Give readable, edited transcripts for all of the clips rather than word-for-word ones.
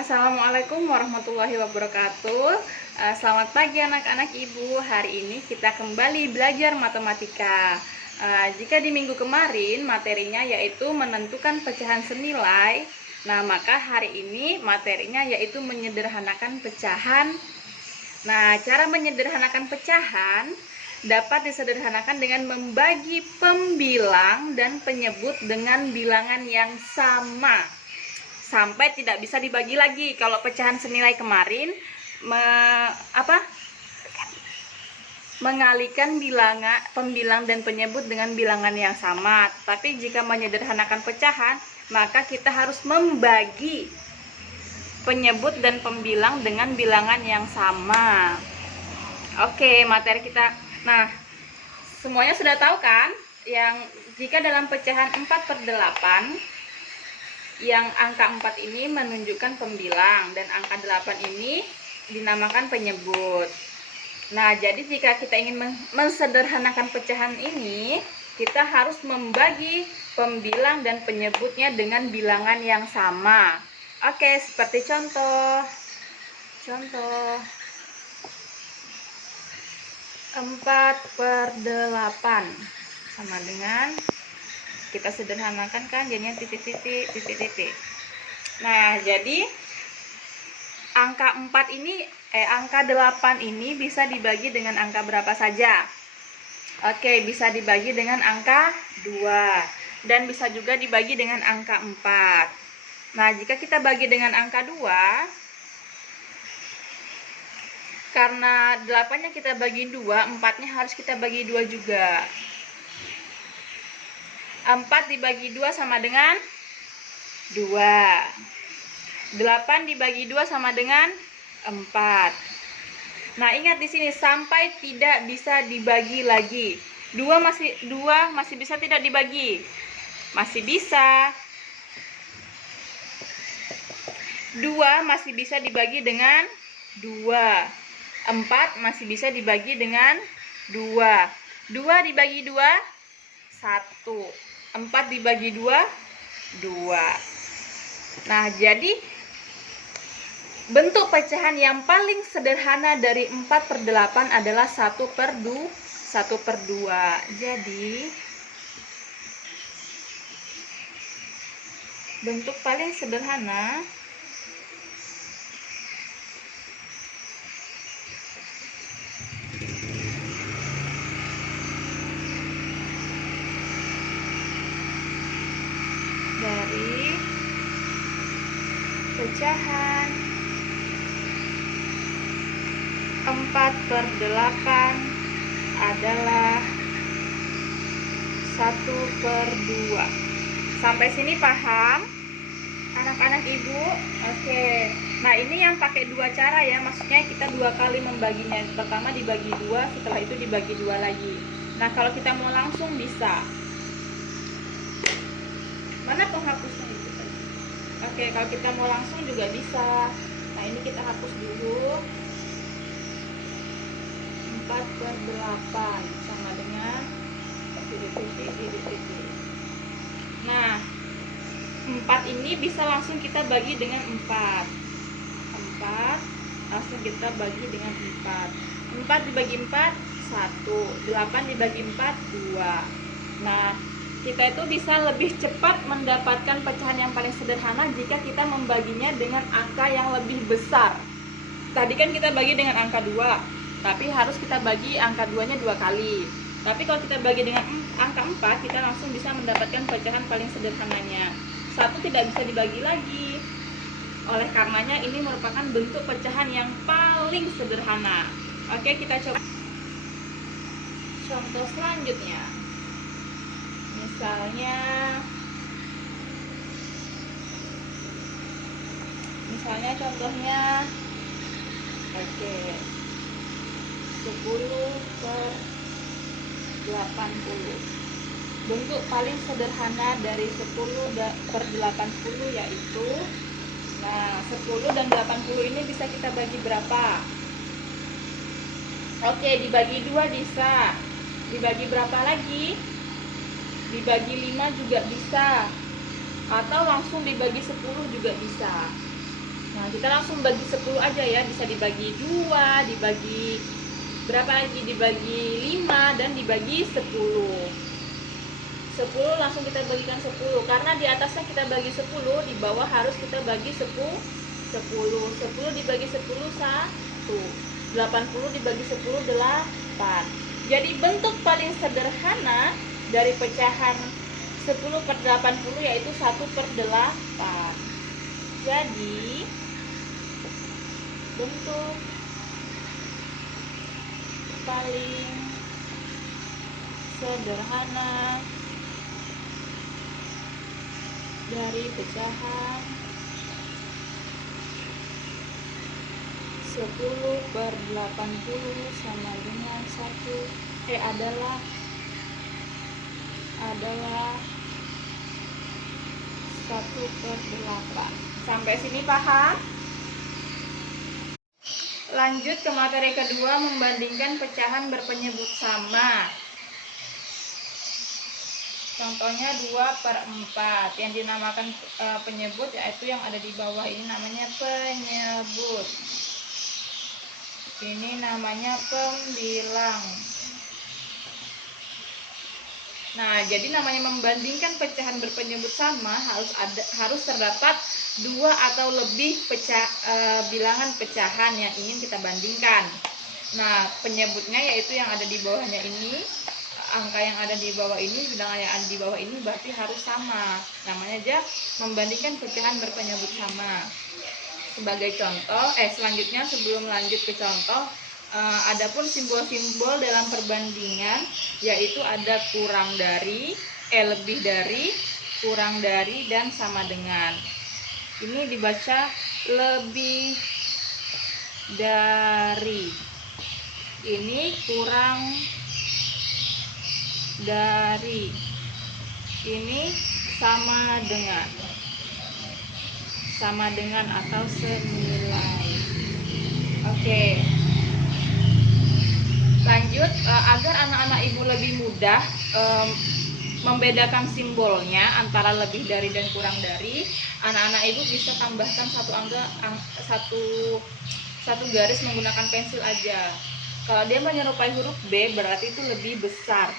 Assalamualaikum warahmatullahi wabarakatuh. Selamat pagi anak-anak ibu. Hari ini kita kembali belajar matematika. Jika di minggu kemarin materinya yaitu menentukan pecahan senilai, nah maka hari ini materinya yaitu menyederhanakan pecahan. Nah, cara menyederhanakan pecahan dapat disederhanakan dengan membagi pembilang dan penyebut dengan bilangan yang sama sampai tidak bisa dibagi lagi. Kalau pecahan senilai kemarin mengalihkan pembilang dan penyebut dengan bilangan yang sama. Tapi jika menyederhanakan pecahan, maka kita harus membagi penyebut dan pembilang dengan bilangan yang sama. Oke, materi kita. Nah, semuanya sudah tahu kan? Yang jika dalam pecahan 4/8 yang angka 4 ini menunjukkan pembilang dan angka 8 ini dinamakan penyebut. Nah, jadi jika kita ingin mensederhanakan pecahan ini, kita harus membagi pembilang dan penyebutnya dengan bilangan yang sama. Oke, seperti contoh 4/8 sama dengan, kita sederhanakan kan jadinya titik. Nah, jadi angka 8 ini bisa dibagi dengan angka berapa saja? Oke, bisa dibagi dengan angka 2 dan bisa juga dibagi dengan angka 4. Nah, jika kita bagi dengan angka 2, karena 8-nya kita bagi 2, 4-nya harus kita bagi 2 juga. 4 dibagi 2 sama dengan 2. 8 dibagi 2 sama dengan 4. Nah, ingat di sini sampai tidak bisa dibagi lagi. 2 masih bisa tidak dibagi? Masih bisa. 2 masih bisa dibagi dengan 2. 4 masih bisa dibagi dengan 2. 2 dibagi 2, 1. 4 dibagi 2, 2. Nah, jadi bentuk pecahan yang paling sederhana dari 4/8 adalah 1/2. Jadi bentuk paling sederhana dari pecahan 4/8 adalah 1/2. Sampai sini paham anak-anak ibu? Oke. Nah, ini yang pakai 2 cara ya, maksudnya kita 2 kali membaginya. Pertama dibagi 2, setelah itu dibagi 2 lagi. Nah, kalau kita mau langsung bisa. Mana penghapusnya itu? Oke, kalau kita mau langsung juga bisa. Nah, ini kita hapus dulu. 4/8 sama dengan titik. Nah, 4 ini bisa langsung kita bagi dengan 4 langsung kita bagi dengan 4 dibagi 4, 1. 8 dibagi 4, 2. Nah, kita itu bisa lebih cepat mendapatkan pecahan yang paling sederhana jika kita membaginya dengan angka yang lebih besar. Tadi kan kita bagi dengan angka 2, tapi harus kita bagi angka 2-nya 2 kali. Tapi kalau kita bagi dengan angka 4, kita langsung bisa mendapatkan pecahan paling sederhananya. 1 tidak bisa dibagi lagi. Oleh karenanya ini merupakan bentuk pecahan yang paling sederhana. Oke, kita coba contoh selanjutnya. Misalnya contohnya 10/80. Bentuk paling sederhana dari 10/80 yaitu, nah 10 dan 80 ini bisa kita bagi berapa? Oke, dibagi 2 bisa. Dibagi berapa lagi? Dibagi 5 juga bisa. Atau langsung dibagi 10 juga bisa. Nah, kita langsung bagi 10 aja ya, bisa dibagi 2, dibagi berapa lagi, dibagi 5, dan dibagi 10. 10 langsung kita bagikan 10, karena di atasnya kita bagi 10, di bawah harus kita bagi 10. 10 dibagi 10 1, 80 dibagi 10 8. Jadi bentuk paling sederhana dari pecahan 10/80 yaitu 1/8. Jadi bentuk paling sederhana dari pecahan 10/80 sama dengan 1 adalah 1/8. Sampai sini paham? Lanjut ke materi kedua, membandingkan pecahan berpenyebut sama. Contohnya 2/4 yang dinamakan penyebut, yaitu yang ada di bawah ini namanya penyebut. Ini namanya pembilang. Nah, jadi namanya membandingkan pecahan berpenyebut sama harus terdapat 2 atau lebih bilangan pecahan yang ingin kita bandingkan. Nah, penyebutnya yaitu yang ada di bawahnya ini, angka yang ada di bawah ini, bilangan yang ada di bawah ini berarti harus sama. Namanya aja membandingkan pecahan berpenyebut sama. Sebagai contoh, selanjutnya sebelum lanjut ke contoh, adapun simbol-simbol dalam perbandingan yaitu ada kurang dari, lebih dari, kurang dari, dan sama dengan. Ini dibaca lebih dari. Ini kurang dari. Ini sama dengan. Sama dengan atau senilai. Oke. Lanjut, agar anak-anak ibu lebih mudah membedakan simbolnya antara lebih dari dan kurang dari, anak-anak ibu bisa tambahkan satu garis menggunakan pensil aja. Kalau dia menyerupai huruf B berarti itu lebih besar.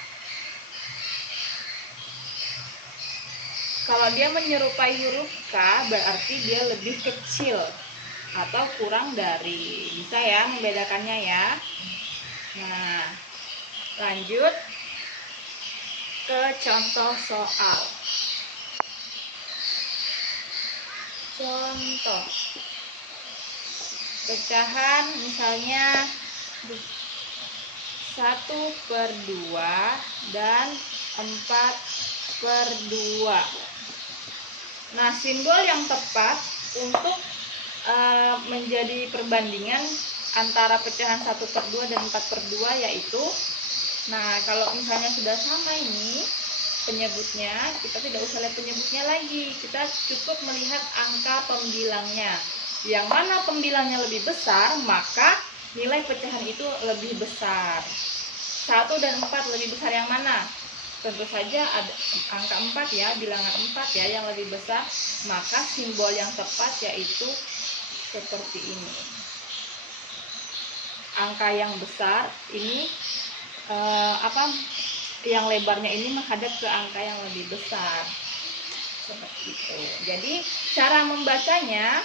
Kalau dia menyerupai huruf K berarti dia lebih kecil atau kurang dari. Bisa ya membedakannya ya. Nah, lanjut ke contoh soal. Contoh pecahan misalnya 1/2 dan 4/2. Nah, simbol yang tepat untuk menjadi perbandingan antara pecahan 1/2 dan 4/2 yaitu, nah kalau misalnya sudah sama ini penyebutnya, kita tidak usah lihat penyebutnya lagi, kita cukup melihat angka pembilangnya. Yang mana pembilangnya lebih besar, maka nilai pecahan itu lebih besar. 1 dan 4 lebih besar yang mana? Tentu saja ada angka 4 ya, bilangan 4 ya yang lebih besar, maka simbol yang tepat yaitu seperti ini. Angka yang besar ini yang lebarnya ini menghadap ke angka yang lebih besar. Seperti itu. Jadi cara membacanya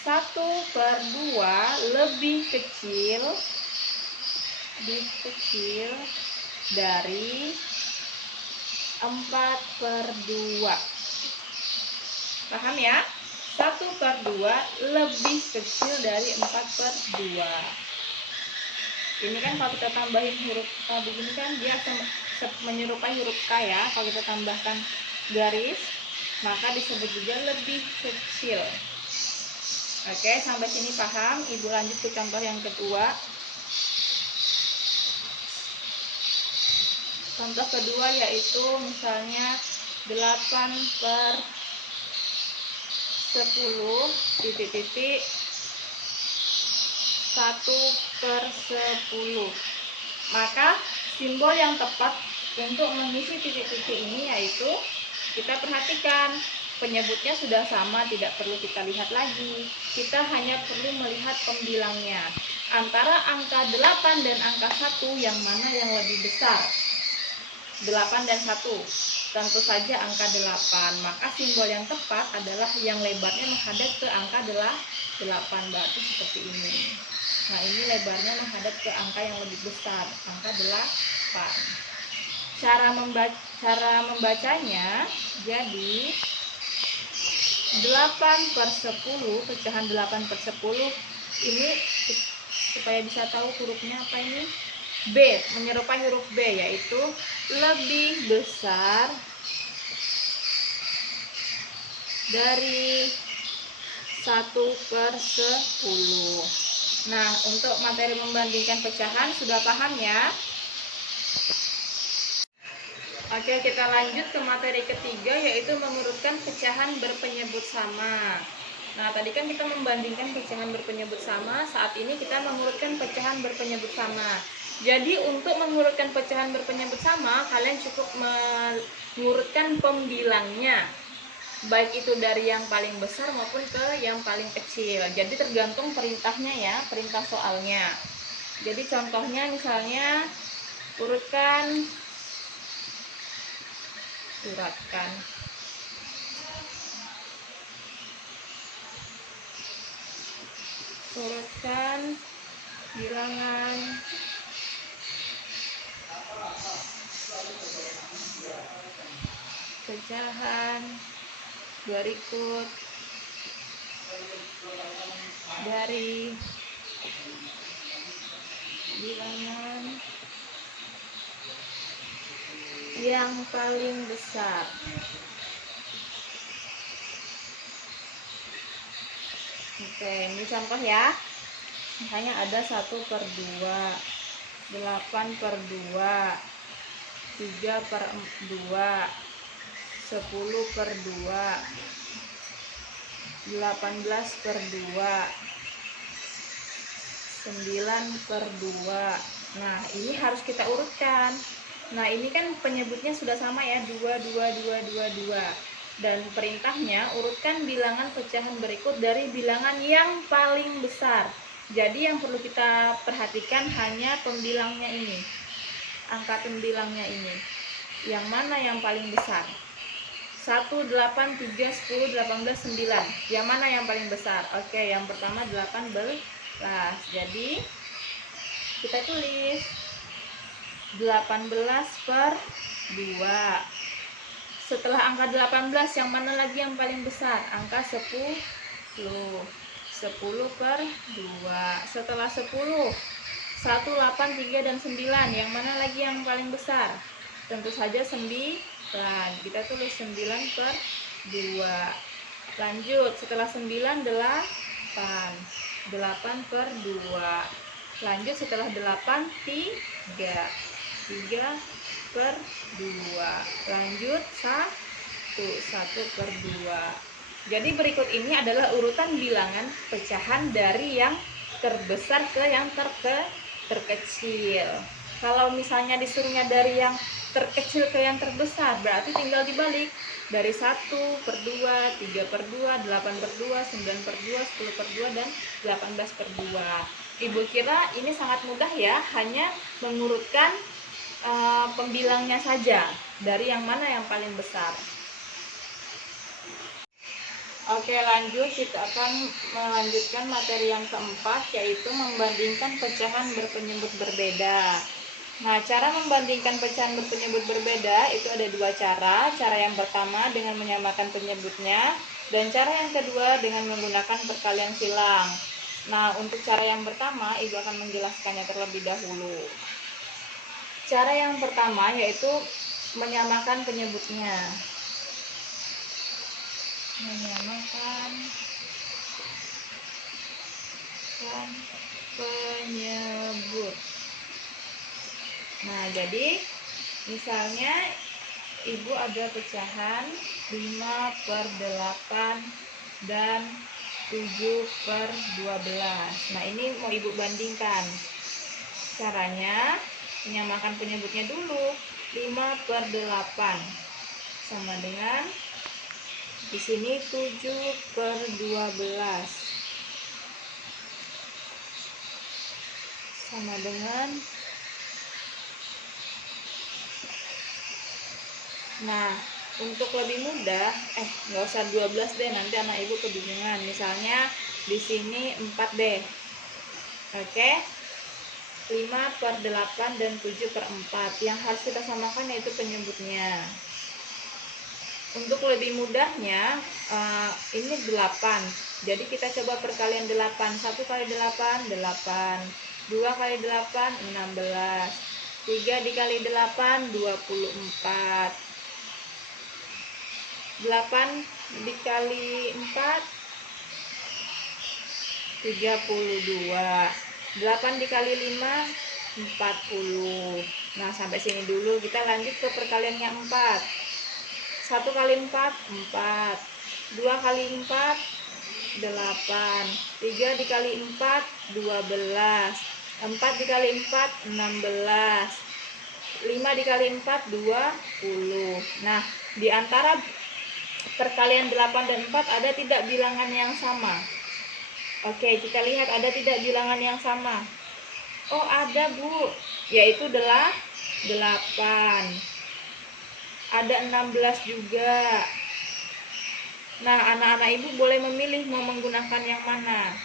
1/2 lebih kecil dari 4/2. Paham ya? 1/2 lebih kecil dari 4/2. Ini kan kalau kita tambahin huruf K begini kan dia menyerupai huruf K ya. Kalau kita tambahkan garis, maka disebut juga lebih kecil. Oke, sampai sini paham? Ibu lanjut ke contoh yang kedua. Contoh kedua yaitu misalnya 8/10 titik-titik 1/10. Maka simbol yang tepat untuk mengisi titik-titik ini yaitu kita perhatikan penyebutnya sudah sama, tidak perlu kita lihat lagi. Kita hanya perlu melihat pembilangnya. Antara angka 8 dan angka 1, yang mana yang lebih besar? 8 dan 1. Tentu saja angka 8. Maka simbol yang tepat adalah yang lebarnya menghadap ke angka 8. Berarti seperti ini. Nah, ini lebarnya menghadap ke angka yang lebih besar, angka 8. Cara membacanya, jadi 8/10, pecahan 8/10 ini, supaya bisa tahu hurufnya apa ini, B, menyerupai huruf B, yaitu lebih besar dari 1/10. Nah, untuk materi membandingkan pecahan sudah paham ya? Oke, kita lanjut ke materi ketiga, yaitu mengurutkan pecahan berpenyebut sama. Nah, tadi kan kita membandingkan pecahan berpenyebut sama, saat ini kita mengurutkan pecahan berpenyebut sama. Jadi, untuk mengurutkan pecahan berpenyebut sama, kalian cukup mengurutkan pembilangnya, baik itu dari yang paling besar maupun ke yang paling kecil. Jadi, tergantung perintahnya ya, perintah soalnya. Jadi, contohnya misalnya, urutkan bilangan pecahan berikut dari bilangan yang paling besar. Oke, ini contoh ya. Misalnya ada 1/2, 8/2, 3/2, 10/2, 18/2, 9/2. Nah, ini harus kita urutkan. Nah, ini kan penyebutnya sudah sama ya, 2, 2, 2, 2, 2. Dan perintahnya, urutkan bilangan pecahan berikut dari bilangan yang paling besar. Jadi yang perlu kita perhatikan hanya pembilangnya ini, angka pembilangnya ini. Yang mana yang paling besar? 1, 8, 3, 10, 18, 9. Yang mana yang paling besar? Oke, yang pertama 18. Jadi kita tulis 18/2. Setelah angka 18, yang mana lagi yang paling besar? Angka 10. 10/2. Setelah 10, 1, 8, 3, dan 9. Yang mana lagi yang paling besar? Tentu saja 9. Kita tulis 9/2. Lanjut, setelah 9, 8. 8/2. Lanjut, setelah 8, 3. 3/2. Lanjut, 1/2. Jadi berikut ini adalah urutan bilangan pecahan dari yang terbesar ke yang terkecil. Kalau misalnya disuruhnya dari yang terkecil ke yang terbesar, berarti tinggal dibalik. Dari 1/2, 3/2, 8/2, 9/2, 10/2, dan 18/2. Ibu kira ini sangat mudah ya, hanya mengurutkan pembilangnya saja, dari yang mana yang paling besar. Oke, lanjut, kita akan melanjutkan materi yang keempat, yaitu membandingkan pecahan berpenyebut berbeda. Nah, cara membandingkan pecahan berpenyebut berbeda itu ada dua cara. Cara yang pertama dengan menyamakan penyebutnya, dan cara yang kedua dengan menggunakan perkalian silang. Nah, untuk cara yang pertama, Ibu akan menjelaskannya terlebih dahulu. Cara yang pertama yaitu menyamakan penyebutnya. Menyamakan penyebut. Nah, jadi misalnya Ibu ada pecahan 5/8 dan 7/12. Nah, ini mau Ibu bandingkan. Caranya menyamakan penyebutnya dulu. 5/8 sama dengan Di sini 7/12 sama dengan, nah untuk lebih mudah nggak usah 12 deh, nanti anak ibu kebingungan. Misalnya di sini 4 deh. Oke, 5/8 dan 7/4. Yang harus kita samakan yaitu penyebutnya. Untuk lebih mudahnya ini 8. Jadi kita coba perkalian 8. 1 kali 8 8, 2 kali 8 16, 3 dikali 8 24, 8 dikali 4 32, 8 dikali 5 40. Nah, sampai sini dulu. Kita lanjut ke perkalian yang 4. 1 kali 4 4, 2 kali 4 8, 3 dikali 4 12, 4 dikali 4 16, 5 dikali 4 20. Nah, di antara perkalian 8 dan 4 ada tidak bilangan yang sama? Oke, kita lihat ada tidak bilangan yang sama. Oh, ada, Bu. Yaitu 8. Ada 16 juga. Nah, anak-anak ibu boleh memilih mau menggunakan yang mana.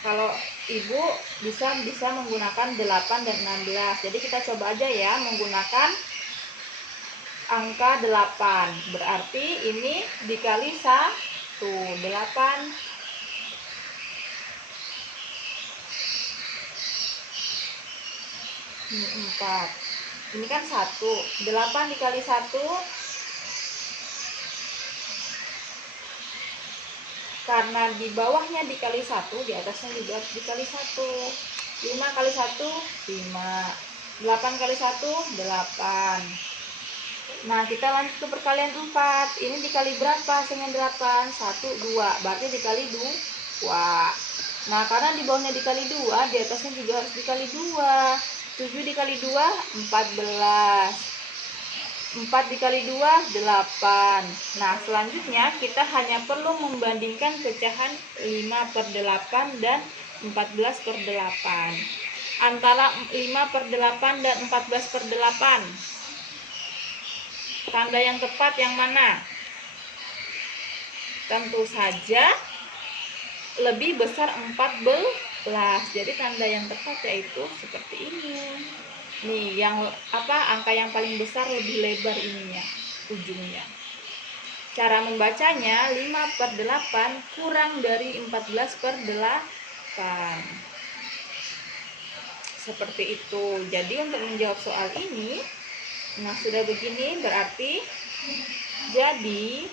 Kalau ibu bisa menggunakan 8 dan 16. Jadi kita coba aja ya menggunakan angka 8. Berarti ini dikali 1. 8 ini 4. Ini kan 1. 8 dikali 1, karena di bawahnya dikali 1, di atasnya juga dikali 1. 5 kali 1 5, 8 kali 1 8. Nah, kita lanjut ke perkalian 4. Ini dikali berapa dengan 8? 1 2, berarti dikali 2. Nah, karena di bawahnya dikali 2, di atasnya juga harus dikali 2. 7 dikali 2 14, 4 dikali 2 8. Nah, selanjutnya kita hanya perlu membandingkan pecahan 5/8 dan 14/8. Antara 5/8 dan 14/8, tanda yang tepat yang mana? Tentu saja lebih besar 14. Jadi tanda yang tepat yaitu seperti ini. Nih, yang angka yang paling besar lebih lebar ininya, ujungnya. Cara membacanya 5/8 kurang dari 14/8. Seperti itu. Jadi untuk menjawab soal ini, nah sudah begini, berarti jadi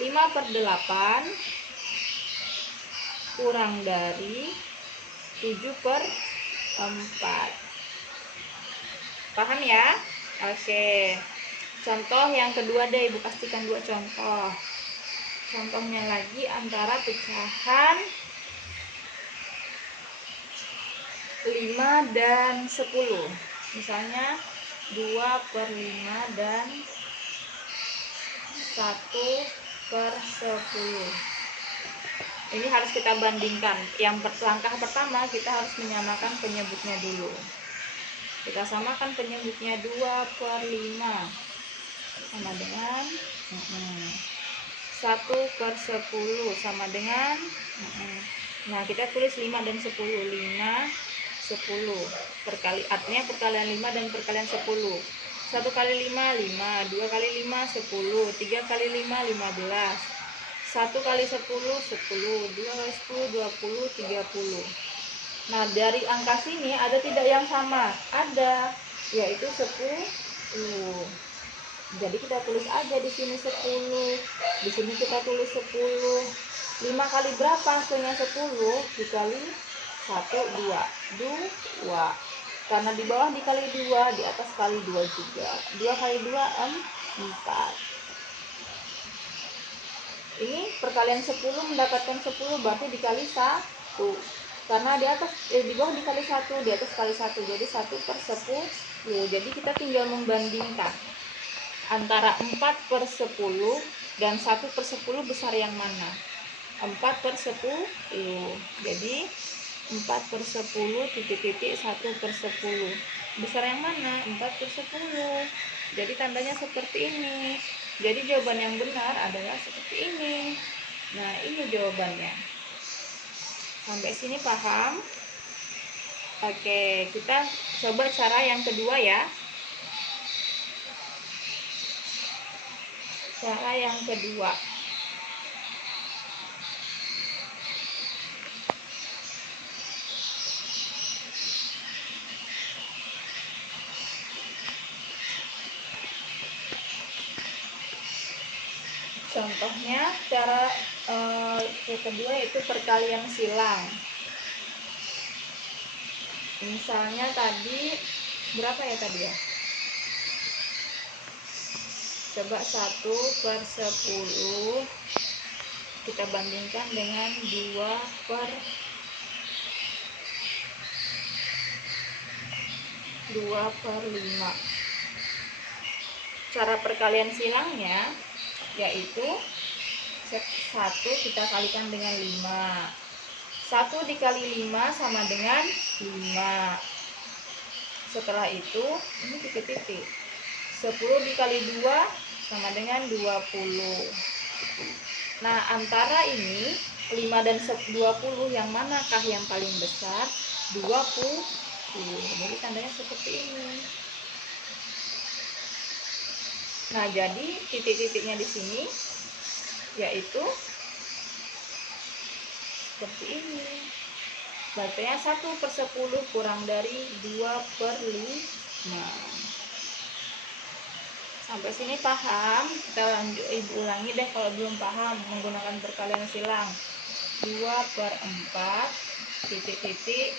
5/8 kurang dari 7/4. Paham ya? Oke. Contoh yang kedua deh, ibu pastikan 2 contoh. Contohnya lagi antara pecahan 5 dan 10. Misalnya 2/5 dan 1/10. Ini harus kita bandingkan. Langkah pertama kita harus menyamakan penyebutnya dulu. Kita samakan penyebutnya 2/5 sama dengan 1/10 sama dengan, nah kita tulis 5 dan 10. 5 10 artinya perkalian 5 dan perkalian 10. 1 kali 5 5, 2 kali 5 10, 3 kali 5 15, 1 kali 10 10, 2 kali 10 20 30. Nah, dari angka sini ada tidak yang sama? Ada, yaitu 10. Jadi kita tulis aja di sini 10. Di sini kita tulis 10. 5 kali berapa hasilnya 10? Dikali 1 2. 2. Karena di bawah dikali 2, di atas kali 2 juga. 2 kali 2 4. Ini perkalian 10 mendapatkan 10, berarti dikali 1. Karena di bawah dikali 1, di atas kali 1, jadi 1/10. Jadi kita tinggal membandingkan antara 4/10 Dan 1/10 besar yang mana? 4/10. Jadi 4/10 titik-titik 1/10. Besar yang mana? 4/10. Jadi tandanya seperti ini. Jadi jawaban yang benar adalah seperti ini. Nah, ini jawabannya. Sampai sini paham? Oke, kita coba cara yang kedua ya. Cara yang kedua. Contohnya cara yang kedua yaitu perkalian silang. Misalnya tadi berapa ya tadi ya? Coba 1/10 kita bandingkan dengan 2/5. Cara perkalian silangnya yaitu 1 kita kalikan dengan 5. 1 dikali 5 sama dengan 5. Setelah itu ini titik-titik. 10 dikali 2 sama dengan 20. Nah, antara ini 5 dan 20 yang manakah yang paling besar? 20. Jadi tandanya seperti ini. Nah, jadi titik-titiknya di sini yaitu seperti ini. Bacanya 1/10 kurang dari 2/5. Sampai sini paham? Kita lanjut, ibu ulangi deh kalau belum paham menggunakan perkalian silang. 2/4 titik-titik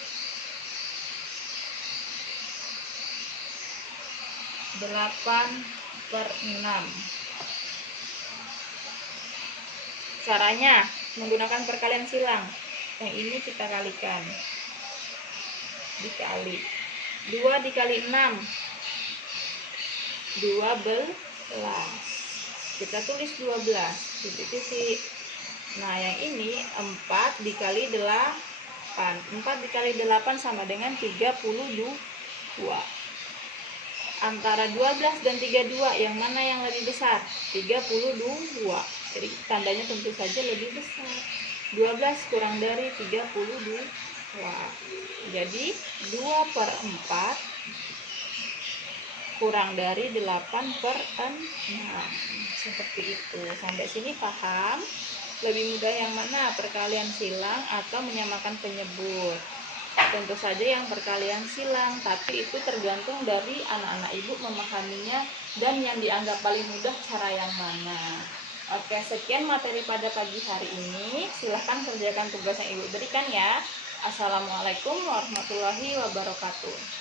8/6. Caranya menggunakan perkalian silang. Yang ini kita kalikan. Dikali 2 dikali 6 12. Kita tulis 12 titik-titik. Nah, yang ini 4 dikali 8. 4 dikali 8 sama dengan 32. Antara 12 dan 32 yang mana yang lebih besar? 32. Jadi tandanya tentu saja lebih besar. 12 kurang dari 32. Jadi 2/4 kurang dari 8/6. Seperti itu. Sampai sini paham? Lebih mudah yang mana? Perkalian silang atau menyamakan penyebut? Tentu saja yang perkalian silang, tapi itu tergantung dari anak-anak ibu memahaminya dan yang dianggap paling mudah cara yang mana. Oke, sekian materi pada pagi hari ini. Silahkan kerjakan tugas yang ibu berikan ya. Assalamualaikum warahmatullahi wabarakatuh.